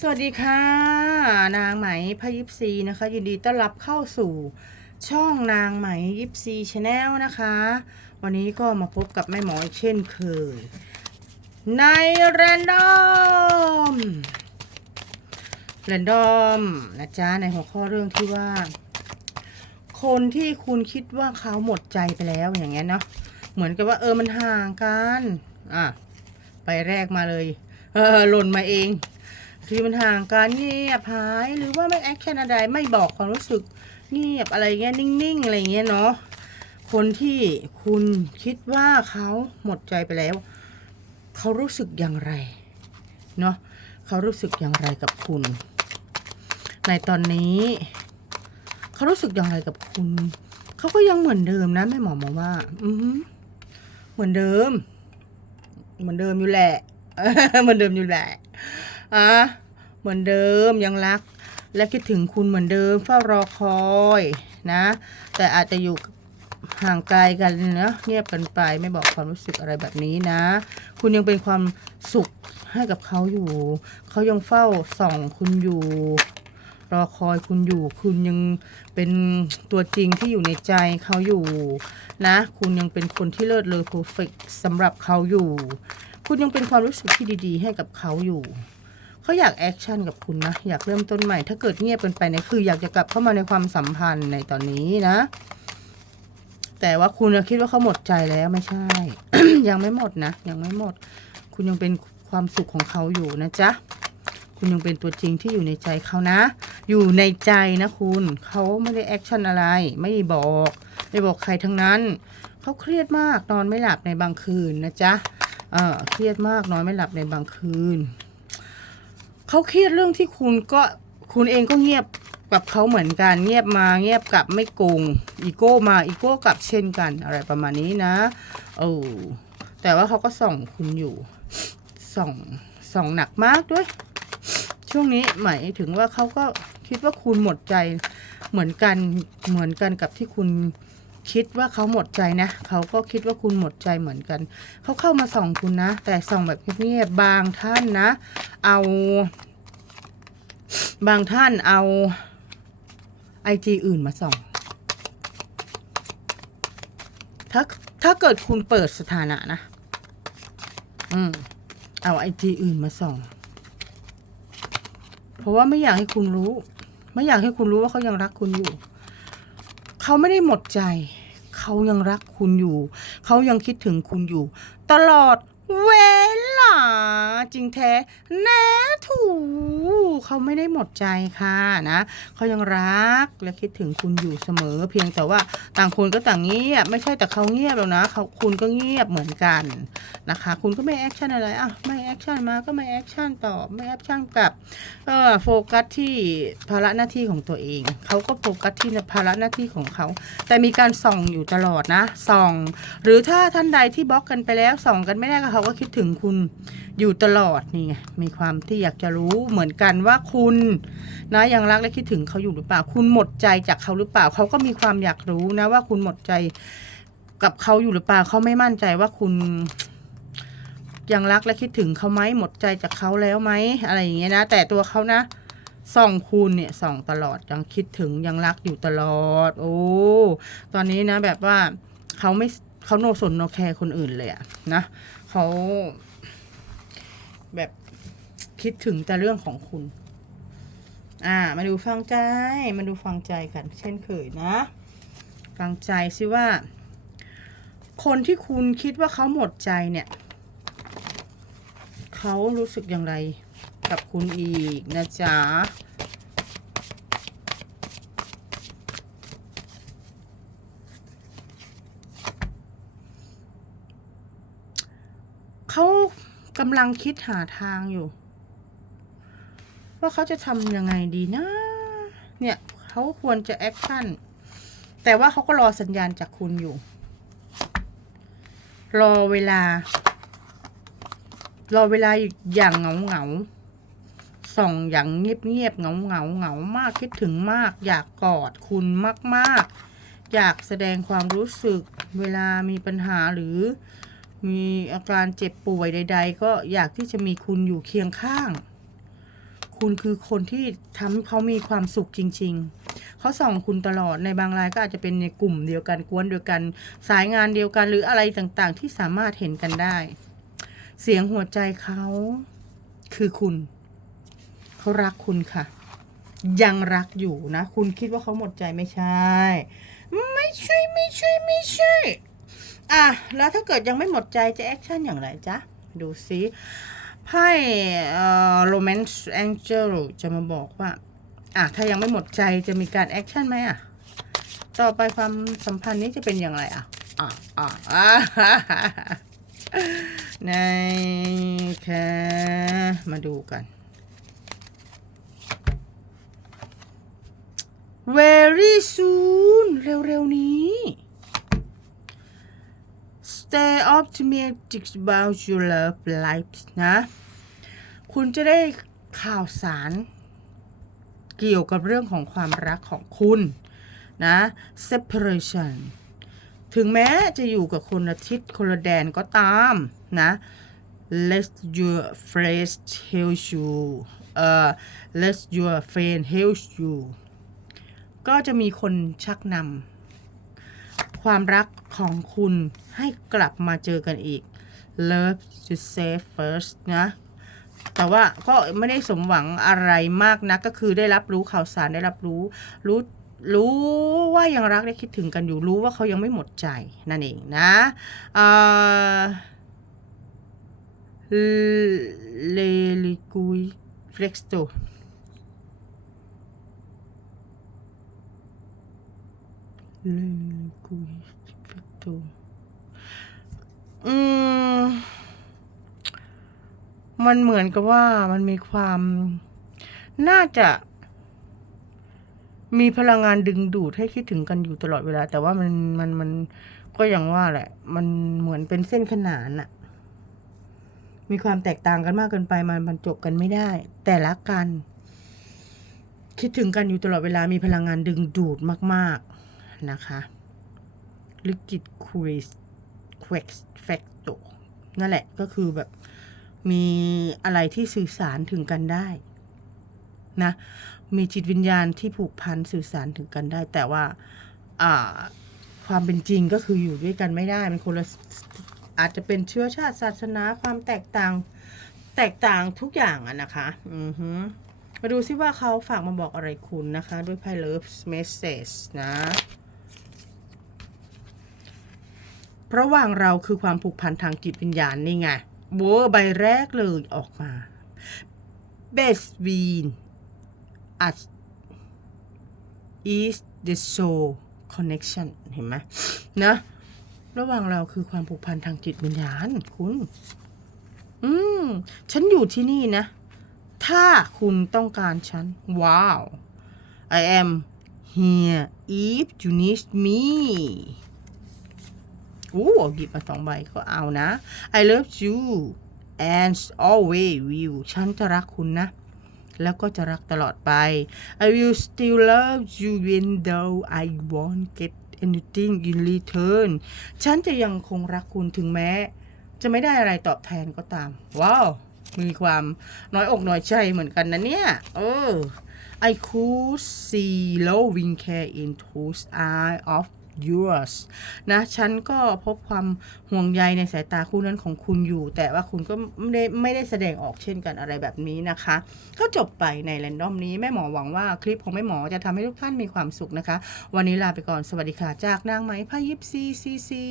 สวัสดีค่ะ นางไหมพยิปซีนะคะ ยินดีต้อนรับเข้าสู่ช่องนางไหมยิปซีชาแนลนะคะ วันนี้ก็มาพบกับแม่หมอเช่นเคย ในแรนดอมแรนดอมนะจ๊ะ ในหัวข้อเรื่องที่ว่า คนที่คุณคิดว่าเขาหมดใจไปแล้วอย่างเงี้ยเนาะเหมือนกับว่าเออมันห่างกัน อะ ไปแรกมาเลย เออหล่นมาเอง ที่มันห่างกันเงียบหายหรือว่าไม่แอคชั่นอะไรไม่บอกความรู้สึกเงียบอะไรเงี้ยนิ่งๆอะไรเงี้ยเนาะคนที่คุณคิดว่าเขาหมดใจไปแล้ว เขารู้สึกอย่างไรเนาะเขารู้สึกอย่างไรกับคุณ ในตอนนี้ เขารู้สึกอย่างไรกับคุณ เขาก็ยังเหมือนเดิมนะแม่หมอมองว่า อืเหมือนเดิม เหมือนเดิมอยู่แหละเหมือนเดิมอยู่แหละ อะเหมือนเดิมยังรัก และคิดถึงคุณเหมือนเดิมเฝ้ารอคอยนะ แต่อาจจะอยู่ห่างไกลกันนะเงียบกันไปไม่บอกความรู้สึกอะไรแบบนี้นะ คุณยังเป็นความสุขให้กับเขาอยู่ เขายังเฝ้าส่องคุณอยู่ รอคอยคุณอยู่ คุณยังเป็นตัวจริงที่อยู่ในใจเขาอยู่ นะ คุณยังเป็นคนที่เลิศเลอเพอร์เฟกสำหรับเขาอยู่ คุณยังเป็นความรู้สึกที่ดี ๆ ให้กับเขาอยู่ เขาอยากแอคชั่นกับคุณนะ อยากเริ่มต้นใหม่ ถ้าเกิดเงียบเป็นไปเนี่ยคืออยากจะกลับเข้ามาในความสัมพันธ์ในตอนนี้นะ แต่ว่าคุณน่ะคิดว่าเขาหมดใจแล้วไม่ใช่ ยังไม่หมดนะ ยังไม่หมด คุณยังเป็นความสุขของเขาอยู่นะจ๊ะคุณยังเป็นตัวจริงที่อยู่ในใจเขานะ อยู่ในใจนะคุณเขาไม่ได้แอคชั่นอะไร ไม่ได้บอกไม่บอกใครทั้งนั้นเขาเครียดมากนอนไม่หลับในบางคืนนะจ๊ะเออเครียดมากนอนไม่หลับในบางคืน เขาเครียดเรื่องที่คุณก็คุณเองก็เงียบกับเขาเหมือนกัน เงียบมาเงียบกลับไม่โกงอีโก้มาอีโก้กลับเช่นกัน อะไรประมาณนี้นะเออแต่ว่าเขาก็ส่องคุณอยู่ส่องส่องหนักมากด้วย ช่วงนี้หมายถึงว่าเขาก็คิดว่าคุณหมดใจเหมือนกันเหมือนกันกับที่คุณ คิดว่าเขาหมดใจนะ เขาก็คิดว่าคุณหมดใจเหมือนกัน เขาเข้ามาส่องคุณนะ แต่ส่องแบบเงียบๆบางท่านนะ เอา บางท่านเอาไอจีอื่นมาส่อง ถ้าถ้าเกิดคุณเปิดสถานะนะ อืม เอาไอจีอื่นมาส่อง เพราะว่าไม่อยากให้คุณรู้ ไม่อยากให้คุณรู้ว่าเขายังรักคุณอยู่ เขาไม่ได้หมดใจ เขายังรักคุณอยู่ เขายังคิดถึงคุณอยู่ ตลอดเว จริงแท้แน่ถูเขาไม่ได้หมดใจค่ะนะเขายังรักและคิดถึงคุณอยู่เสมอ เพียงแต่ว่าต่างคนก็ต่างเงียบ ไม่ใช่แต่เขาเงียบแล้วนะเขาคุณก็เงียบเหมือนกันนะคะ คุณก็ไม่แอคชั่นอะไรอะไม่แอคชั่นมาก็ไม่แอคชั่นตอบไม่แอคชั่นกลับเออโฟกัสที่ภาระหน้าที่ของตัวเองเขาก็โฟกัสที่ภาระหน้าที่ของเขาแต่มีการส่องอยู่ตลอดนะส่อง หรือถ้าท่านใดที่บล็อกกันไปแล้วส่องกันไม่ได้ก็เขาก็คิดถึงคุณอยู่ตลอดนี่ไงมีความที่อยากจะรู้เหมือนกันว่าคุณนะยังรักและคิดถึงเขาอยู่หรือเปล่า คุณหมดใจจากเขาหรือเปล่า เขาก็มีความอยากรู้นะว่าคุณหมดใจกับเขาอยู่หรือเปล่าเขาไม่มั่นใจว่าคุณยังรักและคิดถึงเขาไหมหมดใจจากเขาแล้วไหมอะไรอย่างเงี้ยนะ แต่ตัวเขานะส่องคุณเนี่ยส่องตลอดยังคิดถึงยังรักอยู่ตลอด โอ้ตอนนี้นะแบบว่าเขาไม่เขาโนสนโนแคร์คนอื่นเลยอะนะเขา แบบคิดถึงแต่เรื่องของคุณ อ่า มาดูฟังใจ มาดูฟังใจกัน เช่นเคยนะ ฟังใจสิว่า คนที่คุณคิดว่าเขาหมดใจเนี่ยเขารู้สึกอย่างไรกับคุณอีกนะจ๊ะเขา กำลังคิดหาทางอยู่ ว่าเขาจะทำยังไงดีนะ เนี่ยเขาควรจะแอคชั่น แต่ว่าเขาก็รอสัญญาณจากคุณอยู่ รอเวลา รอเวลาอย่างเหงาเหงาส่องอย่างเงียบเงียบเหงาเหงาเหงามากคิดถึงมาก อยากกอดคุณมาก ๆ อยากแสดงความรู้สึก เวลามีปัญหาหรือ มีอาการเจ็บป่วยใด ๆ ก็อยากที่จะมีคุณอยู่เคียงข้าง คุณคือคนที่ทำให้เขามีความสุขจริง ๆ เขาส่องคุณตลอดในบางรายก็อาจจะเป็นในกลุ่มเดียวกันกวนเดียวกัน สายงานเดียวกันหรืออะไรต่างๆ ที่สามารถเห็นกันได้ เสียงหัวใจเขาคือคุณ เขารักคุณค่ะ ยังรักอยู่นะ คุณคิดว่าเขาหมดใจไม่ใช่ ไม่ใช่ไม่ใช่ไม่ใช่ อะแล้วถ้าเกิดยังไม่หมดใจจะแอคชั่นอย่างไรจ๊ะ ดูซิไพ่เอ่อ romance angel จะมาบอกว่า อะถ้ายังไม่หมดใจจะมีการแอคชั่นไหมอะ ต่อไปความสัมพันธ์นี้จะเป็นอย่างไรอะอะอะอะในแค่มาดูกัน very soon เร็ว ๆ นี้ stay optimistic about your love life นะ คุณจะได้ข่าวสารเกี่ยวกับเรื่องของความรักของคุณนะ separation ถึงแม้จะอยู่กับคนละทิศคนละแดนก็ตามนะ let your friends help you เอ่อ let your friend help you ก็จะมีคนชักนำ ความรักของคุณให้กลับมาเจอกันอีก love to say first นะ แต่ว่าก็ไม่ได้สมหวังอะไรมากนะก็คือได้รับรู้ข่าวสารได้รับรู้ รู้รู้ว่ายังรักได้คิดถึงกันอยู่รู้ว่าเขายังไม่หมดใจนั่นเองนะเอ่อเลลิกุยเฟล็กโตเลลิกุย เฟล็กโตอืม มันเหมือนกับว่ามันมีความน่าจะมีพลังงานดึงดูดให้คิดถึงกันอยู่ตลอดเวลา แต่ว่ามันมันมันก็อย่างว่าแหละ มันเหมือนเป็นเส้นขนานอะมีความแตกต่างกันมากเกินไปมันบรรจบกันไม่ได้ แต่ละกัน คิดถึงกันอยู่ตลอดเวลามีพลังงานดึงดูดมาก ๆนะคะ ลิกิดคริสเควกแฟกโตนั่นแหละก็คือแบบมีอะไรที่สื่อสารถึงกันได้นะมีจิตวิญญาณที่ผูกพันสื่อสารถึงกันได้ แต่ว่าความเป็นจริงก็คืออยู่ด้วยกันไม่ได้มันคนละอาจจะเป็นเชื้อชาติศาสนาความแตกต่างแตกต่างทุกอย่างอะนะคะอือฮึมาดูซิว่าเขาฝากมาบอกอะไรคุณนะคะ ด้วยไพ่ Love Message นะ ระหว่างเราคือความผูกพันทางจิตวิญญาณนี่ไงโบใบแรกเลยออกมา Best Win at is the soul connection เห็นไหมนะ ระหว่างเราคือความผูกพันทางจิตวิญญาณคุณ อืม ฉันอยู่ที่นี่นะ ถ้าคุณต้องการฉัน ว้าว I am here if you need me อ้หยิบมาสองใบก็เอานะ I love you and always will ฉันจะรักคุณนะ แล้วก็จะรักตลอดไป I will still love you even though I won't get anything in return ฉันจะยังคงรักคุณถึงแม้ จะไม่ได้อะไรตอบแทนก็ตาม ว้าว มีความน้อยอกน้อยใจเหมือนกันนะเนี่ย เออ I could see loving care in those eyes of yours นะฉันก็พบความห่วงใยในสายตาคู่นั้นของคุณอยู่ แต่ว่าคุณก็ไม่ได้ไม่ได้แสดงออกเช่นกันอะไรแบบนี้นะคะ ก็จบไปในแรนดอมนี้แม่หมอหวังว่าคลิปของแม่หมอจะทำให้ทุกท่านมีความสุขนะคะ วันนี้ลาไปก่อนสวัสดีค่ะจากนางไหมพายิปซีซีซี